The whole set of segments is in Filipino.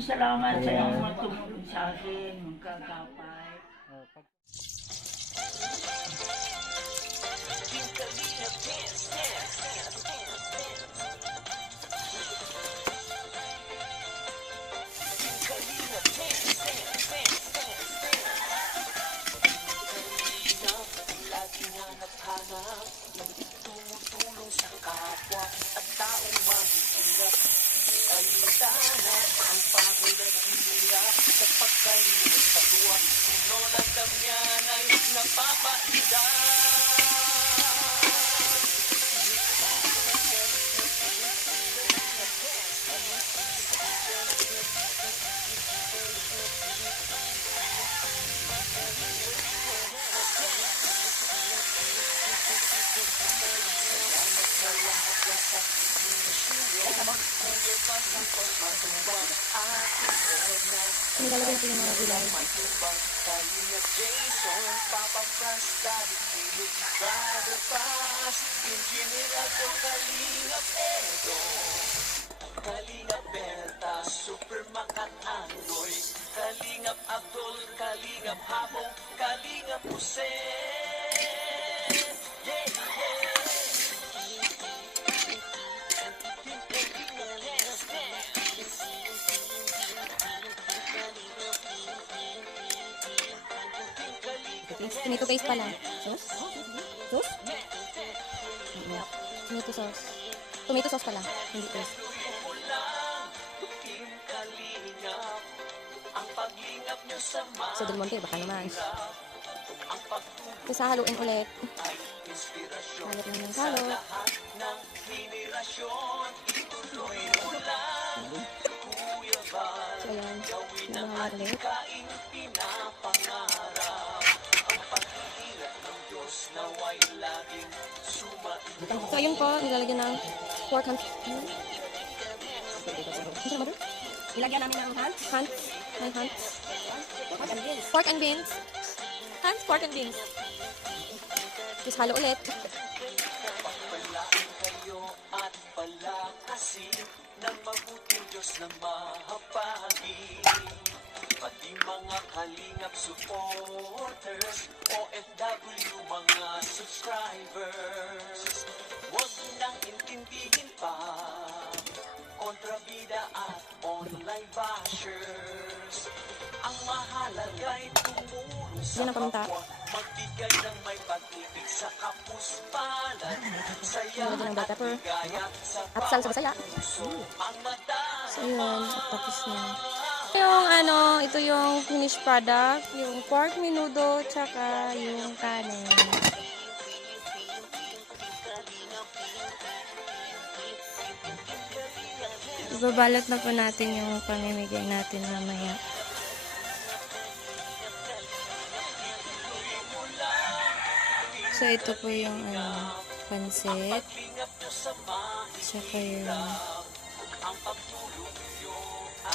maraming salamat sa iyong mga tumulong sa akin, magkagapay. Tumutulong sa kapwa at taong mahihirap. Alitanat ang pagod at hirap sa pagkalimot sa tuwa. Sino na damyan ay napapaida. Nilalagay natin yung mga gulay. Kalingap Jason, Papa Franz, Daddy Philip, Brother Paz, Engineer Alto, Kalingap Edo, Kalingap Berta, Super Makat Andoy, Kalingap Abdul, Kalingap Habong, Kalingap Jose. Tomato paste pala. Sauce? Sauce? Tomato sauce. Tomato sauce pala. Hindi paste. So, Del Monte, baka naman. Ito sa haluin ulit. Halot na ng halot. So, ayan. Namahalot ulit. So, ayun po, nilalagyan ng pork hand. Nilagyan namin ng hands. Hands. May hands. Pork and beans. Hands, pork and beans. Tapos halo ulit. At palakasin ng mabuting Diyos na mahapagi. Pati mga kalingap supporters, OFW mga subscribers, huwag nang intindihin pa kontrabida at online bashers. Ang mahalaga'y tumulong sa kapwa, magbigay ng may pag-ibig sa kapuspalan. Saya at bigaya sa At sa Bisaya. puso ang madama. So, yun. Tapos na. Yung ano, ito yung finished product. Yung pork menudo, tsaka yung kanin. Ibabalot na po natin yung pamimigay natin mamaya. So, ito po yung ano, pansit. Tsaka yung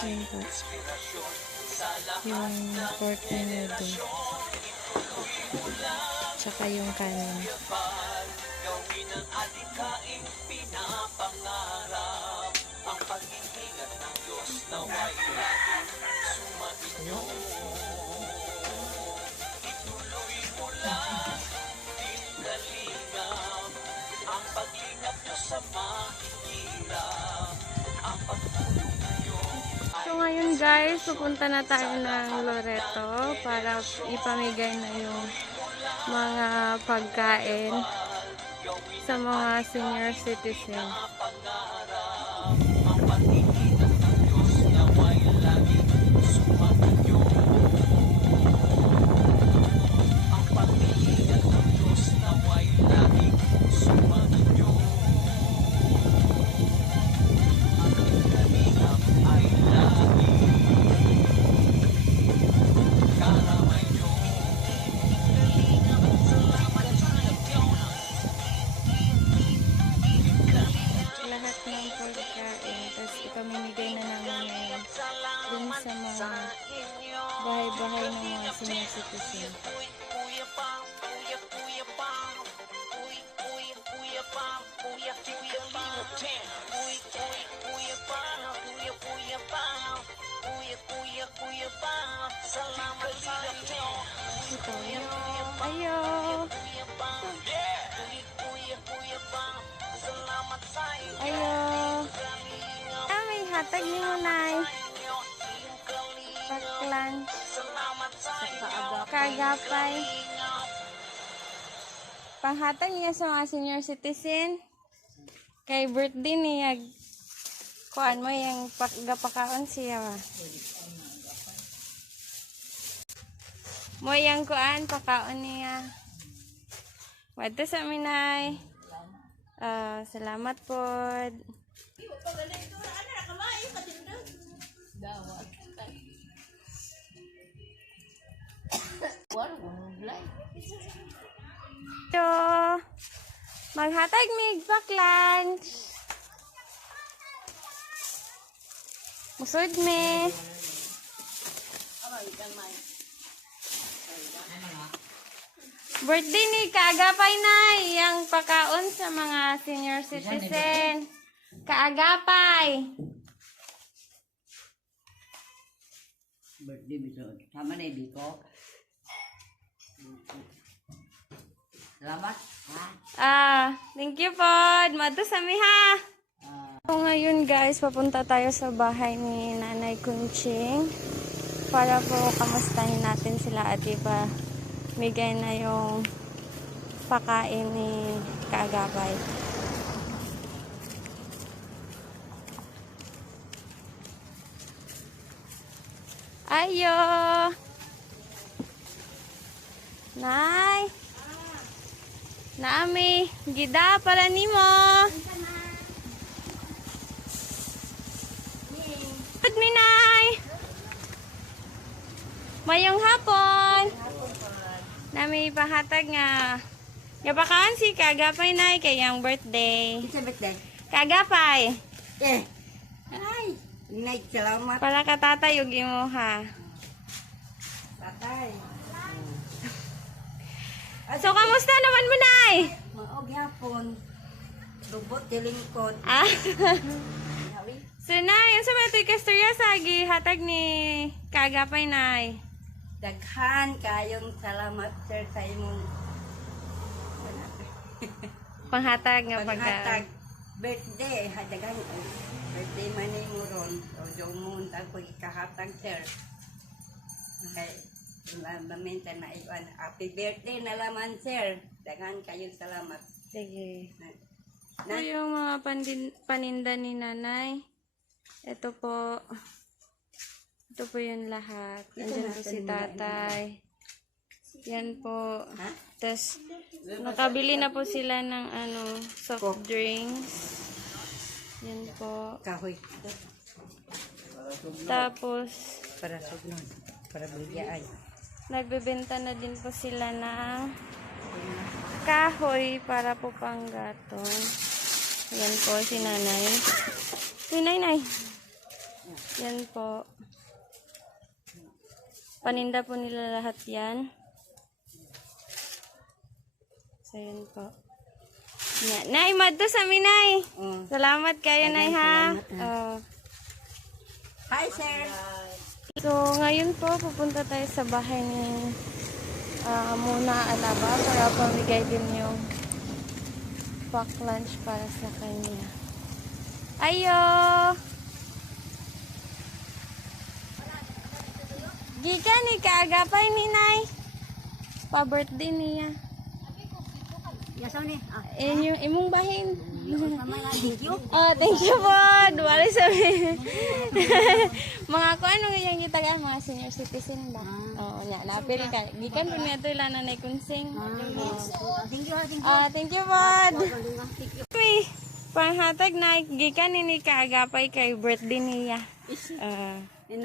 yun po. Yung pork menudo. Tsaka yung kanin. Gawin ang adikaing pinapangarap. Ang pag-iingat ng Diyos na way laging sumainyo. Ituloy mo lang, din kalingap. Ang paglingap nyo sa mahihirap. Ang pagtulong nyo. So ngayon guys, pupunta na tayo ng Loreto para ipamigay na yung mga pagkain sa mga senior citizen. Lahat na Ito. Ayo. Ayo. Ah, may hatag ni mo, Nay. Paklan. Kaagapay. Panghatag niya sa mga senior citizen. Kay birthday niya. Kuan mo yung gapakaon siya. Mo yung kuan pakaon niya. Wadto sa minay. Salamat po. So, maghatag mig paklan. Musod me. Birthday ni Kaagapay na iyang pakaon sa mga senior citizen. Kaagapay. Birthday bisa. Sama na dito. Salamat. Thank you po. Madto sa mi ha. So, ngayon guys, papunta tayo sa bahay ni Nanay Kunching para po kamustahin natin sila at iba bigay na yung pakain ni Kaagapay. Ayo! Nay! Naami, gida para nimo. Good minay. Mayong hapon. Nami pahatag nga. Gapakaan si Kaagapay na kayang birthday. Sa birthday. Kaagapay. Ay, Nay, salamat. Para ka tatay ug imo ha. Tatay. So kamusta naman mo nay? Maog yapon. Lubot dilingkod. So nay, sa mga kasturya sa hatag ni Kaagapay nay. Daghan kayong salamat sir sa imong Panghatag nga paghatag birthday hadagan birthday man mo ron o jomon tag pagkahatag sir. Okay. Mamenta na iwan. Happy birthday na laman sir. Daghan kayong salamat. Sige. Ito yung mga paninda ni nanay. Ito po. Ito po yung lahat. Andiyan po si tatay. Yan po. Tapos, nakabili na po sila ng soft drinks. Yan po. Kahoy. Tapos, Para sugnon. Para bigyan. nagbebenta na din po sila ng kahoy para po panggatong. Yan po si nanay. Si nanay. Yan po. Paninda po nila lahat yan. So yan po. Nay, madto sa minay. Salamat kayo, nay ha. Hi sir. So, ngayon po, pupunta tayo sa bahay ni Muna Alaba para pamigay din yung pack lunch para sa kanya. Ayo! Gika ni Kaagapay ni Nay. Pa-birthday niya. Yaso ni. Yung imong bahin. Thank you. Oh, thank you po. Duwali sabi. Mga ko ano yung gitagaan mga senior citizen ba? Oo, napil ka. Gikan po niya ito ilan na naikunsing. Thank you. Thank you po. May panghatag na gikan ni Kaagapay kay birthday niya.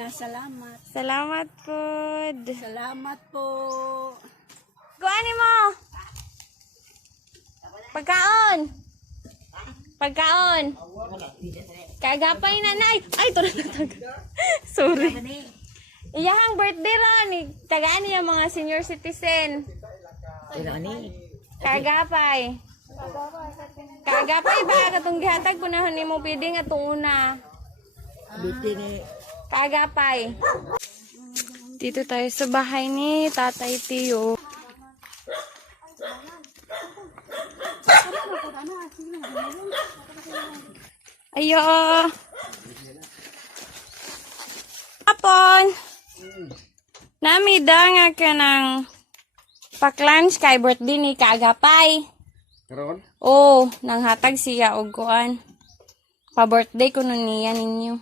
Salamat. Salamat po. Salamat po. Kuhanin mo. Pagkaon. Pagkaon. Kaagapay na nay. Ay, ito na nagtag. Sorry. Iyahang birthday ron. Tagaan niya mga senior citizen. Kaagapay. Kaagapay ba? Katong gihatag punahon ni mo pwede nga itong una. Birthday ni. Kaagapay. Dito tayo sa bahay ni Tatay Tio. Ayo. Hapon. Namida nga ka ng pa-lunch kay birthday ni Kaagapay. Karon? Oh, nanghatag siya og kuan. Pa-birthday ko nun niya ninyo.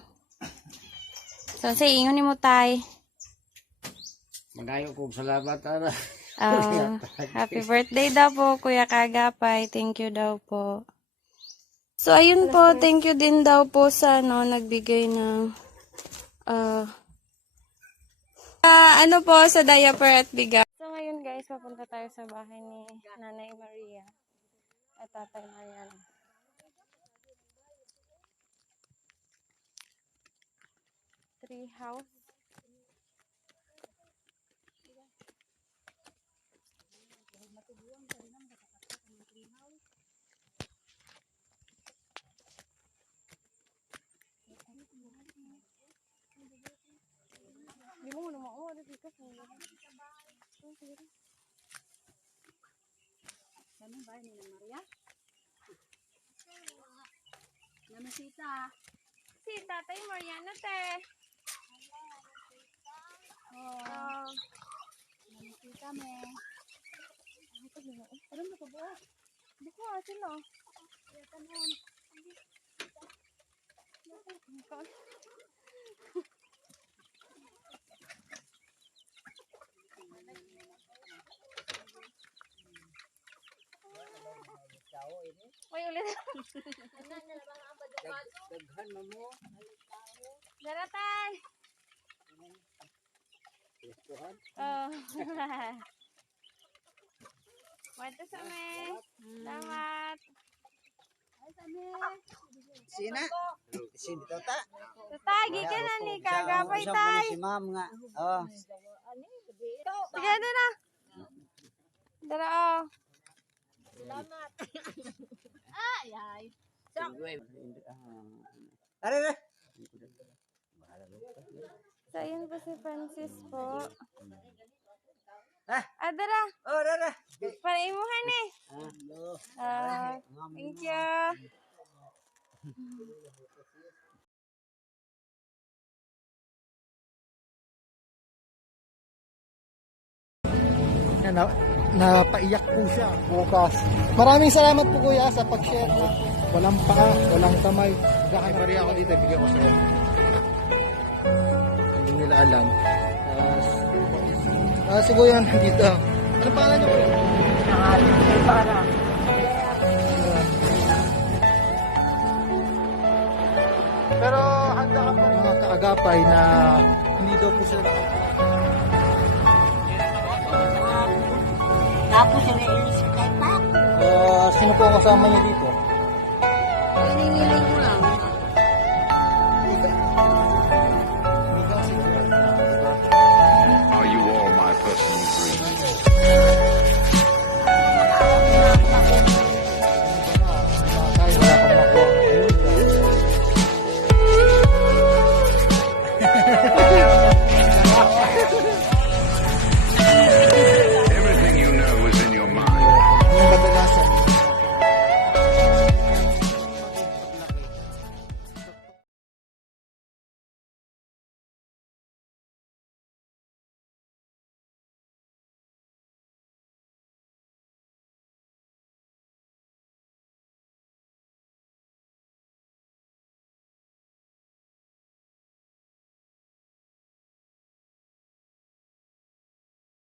So, sa ingon ni mo tay. Magayo kong salamat ana. Happy birthday daw po, Kuya Kaagapay. Thank you daw po. So, ayun po. Thank you din daw po sa nagbigay ng ano po, sa diaper at bigas. So, ngayon guys, papunta tayo sa bahay ni Nanay Maria at Tatay Marian. Tree house. Di mo muna mo, ada dito. Anong bahay ni Maria? Naman sita. Si Tatay Mariana, te. Oh. Naman sita me. Ano ba ba? Hindi ko sila. May ulit. Daghan mo. Daratay. Oh. Wento sa me. Salamat. Sina? Sino daw ta? Tatagi ka na ni Kaagapay tay. Si ma'am nga. Oh. Sige na. Dara oh. Are. So, ayun po si Francis po. Ah. Dara. Oh, dara. Para imuhan eh. Thank you. Napaiyak po siya bukas. Maraming salamat po kuya sa pag-share na walang paa, walang kamay. Nagkakamari ako dito, bigyan ko sa'yo. Hindi nila alam. Si kuya nandito. Ano pangalan niyo kuya? Pero handa ka po mga kaagapay na hindi daw po sila Tapos yung nailis ka kay Pak. sino po ang kasama niyo dito? Hinihiling ko lang.